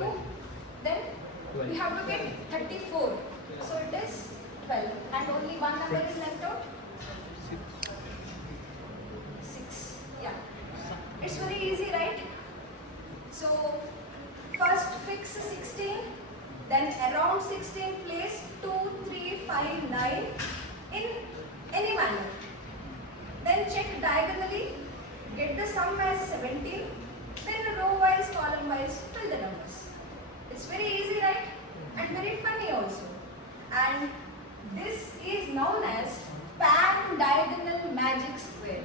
2, then we have to get 34. So it is 12. And only one number is left out? 6. Yeah. It's very easy, right? So first fix 16, then around 16 place 2, 3, 5, 9 in any manner. Then check diagonally, get the sum as 17, then row wise, column wise, fill the numbers. It's very easy, right? And very funny also. And this is known as pan-diagonal magic square,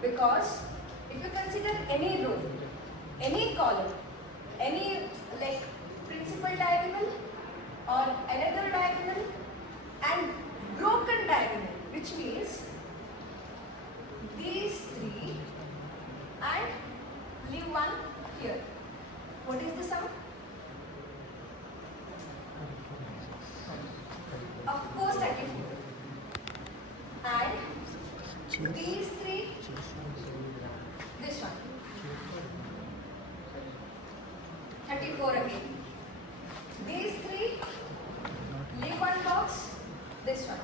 because if you consider any row, any column, any like principal diagonal or another diagonal and broken diagonal, which means these 3 and leave 1 here. What is the sum? Of course 34. And these 3, this one. 34 again. These 3, leave 1 box, this one.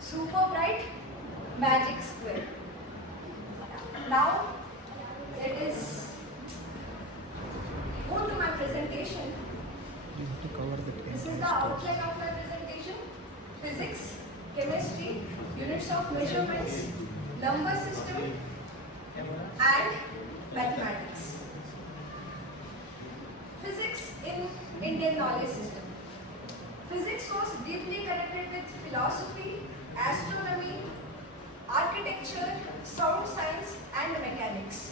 Super bright magic square. Now let us go to my presentation. This is the outline of my presentation. Physics, chemistry, units of measurements, number system and mathematics. Physics in Indian knowledge system. Physics was deeply connected with philosophy, astronomy, architecture, sound science and mechanics.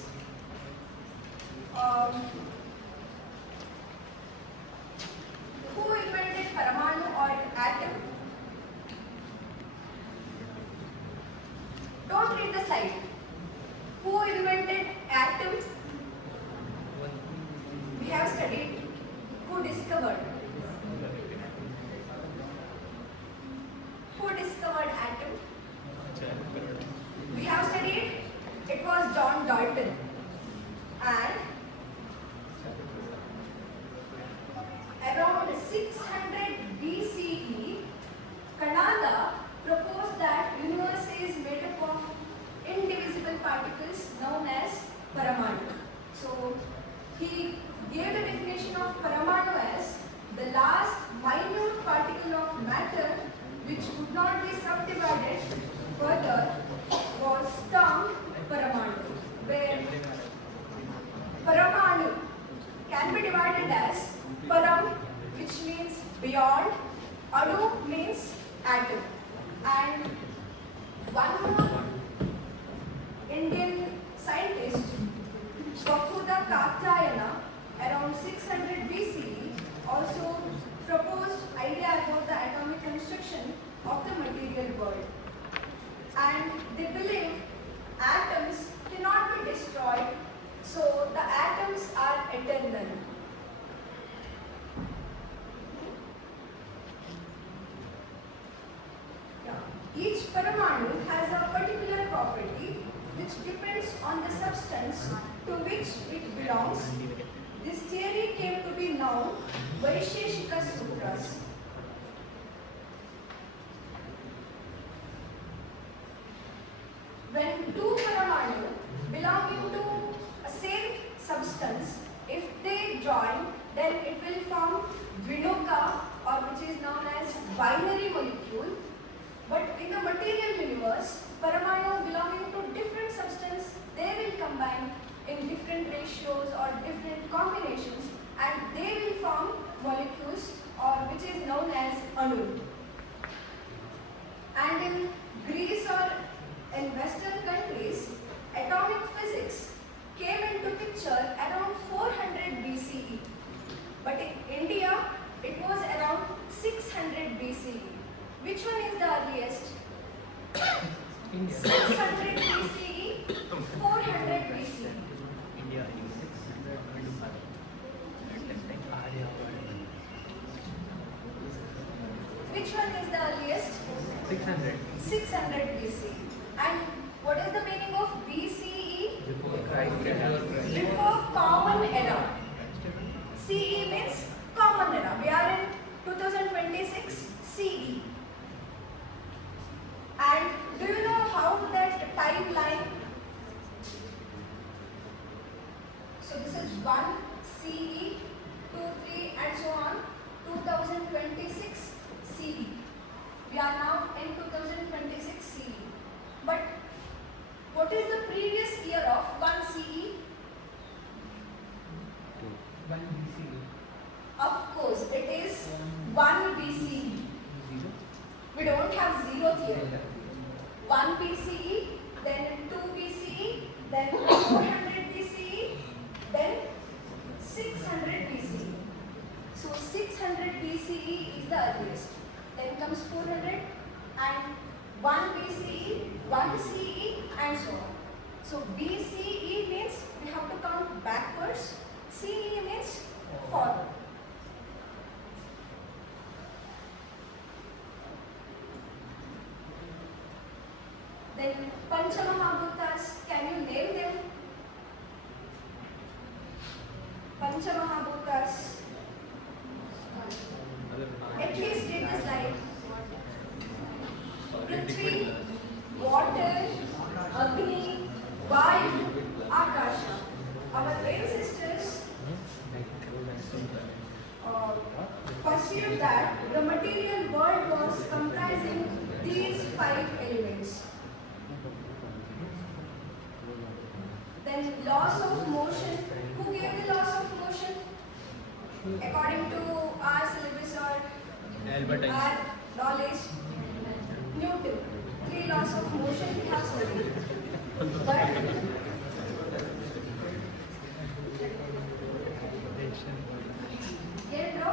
Who invented Paramanu or atom? Don't read the slide. Who invented atom? We have studied. Who discovered? Who discovered atom? We have studied. It was John Dalton. And around 600 BCE, Kanada proposed that universe is made up of indivisible particles known as Paramanu. So he gave the definition of Paramanu as the last minute particle of matter which could not be subdivided further was termed Paramanu, where Paramanu can be divided as Param, which means beyond, Anu means atom. And one more Indian scientist, Vakuda Kaptayana, around 600 BCE, also proposed idea about the atomic construction of the material world. And they believe atoms cannot be destroyed, so the atoms are eternal. Each Paramanu has a particular property which depends on the substance to which it belongs. This theory came to be known Vaisheshika Sutras. When two Paramanu belonging to a same substance, if they join, then it will form Vinuka, or which is known as binary molecule. But in the material universe, Paramanu belonging to different substance, they will combine in different ratios or different combinations, and they will form molecules, or which is known as Anu. And in Greece or in Western countries, atomic physics came into picture around 400 BCE. But in India, it was around 600 BCE. Which one is the earliest? 600 BCE, 400 BCE. India is 625. Which one is the earliest? 600. 600 BCE. And what is the meaning of BCE? Before Christ. Before Common Era. CE means common era. We are in 2026 CE. And do you know how that timeline? So this is 1 CE, 2, 3 and so on. 2026 CE. We are now in 2026 CE. But what is the previous year of 1 CE? 1 BCE. Of course, it is 1 BCE. 0. We don't have 0th year. 1 BCE, then 2 BCE, then 400 BCE, then 600 BCE. So 600 BCE is the earliest. Then comes 400 and 1 BCE, 1 CE and so on. So BCE means we have to count backwards. CE means forward. Then Panchamahabhutas, can you name them? Panchamahabhutas. At least read the slide. Prithvi, water, Agni, Vayu, Akasha. Our ancestors perceived that the material world was comprising these 5 elements. Then laws of motion. Who gave the laws of motion? According to our syllabus or our knowledge, Newton. 3 laws of motion we have studied. But yeah, bro,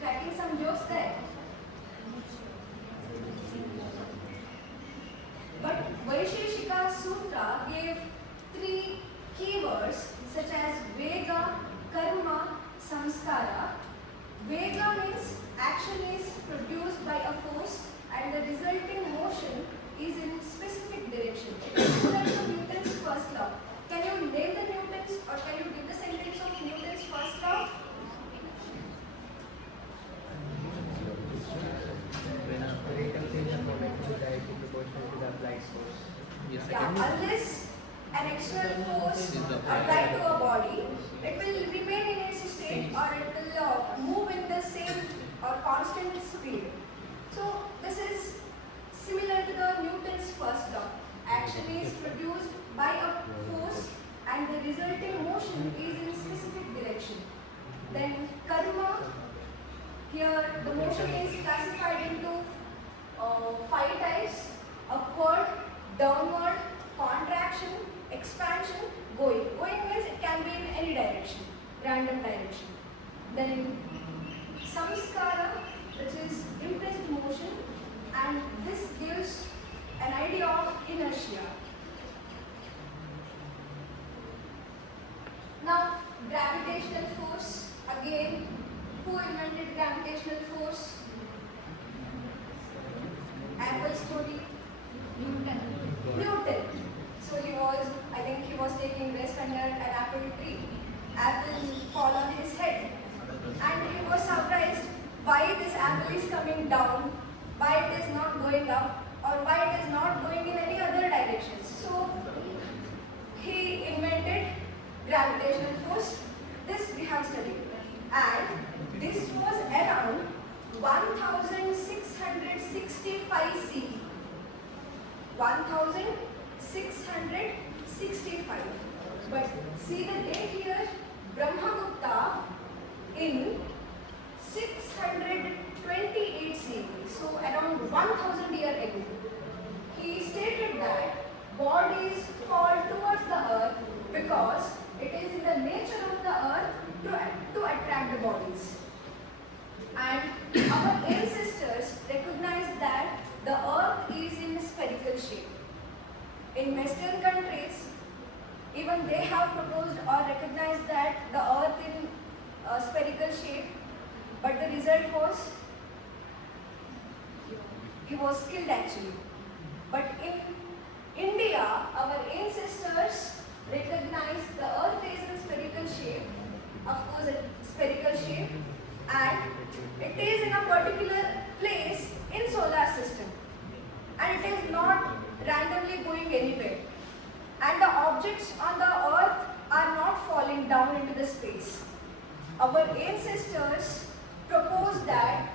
cracking some jokes there. But Vaisheshika Sutra gave 3 keywords such as Vega, Karma, Samskara. Vega means action is produced by a force and the resulting motion is in specific direction. It is similar to Newton's first law. Can you name the Newtons or can you give the sentence of Newton's first law? When a rate of change of momentum is directly proportional to the applied force. Yes, Yeah, unless an external force applied to a body, it will remain in its state or it will move in the same or constant speed. So this is similar to the Newton's first law. Action is produced by a force and the resulting motion is in specific direction. Then karma, here the motion is classified into 5 types: upward, downward, contraction, expansion, going. Going means it can be in any direction, random direction. Then samskara, which is impressed motion, and this gives an idea of inertia. Now, gravitational force. Again, who invented gravitational force? Apple story. Newton. So I think he was taking rest under an apple tree. Apple fall on his head. And he was surprised why this apple is coming down, why it is not going up, or why it is not going in any other directions. So he invented gravitational force. This we have studied. And this was around 1665 CE. 1665. But see the date here, Brahmagupta in 628 CE. So around 1000 years ago. He stated that bodies fall towards the earth because it is in the nature of the earth to attract the bodies. And our ancestors recognized that the earth is in spherical shape. In Western countries, even they have proposed or recognized that the earth in spherical shape, but the result was he was killed actually. But in India, our ancestors recognized the earth is in spherical shape It is in a particular place in solar system and it is not randomly going anywhere. And the objects on the earth are not falling down into the space. Our ancestors proposed that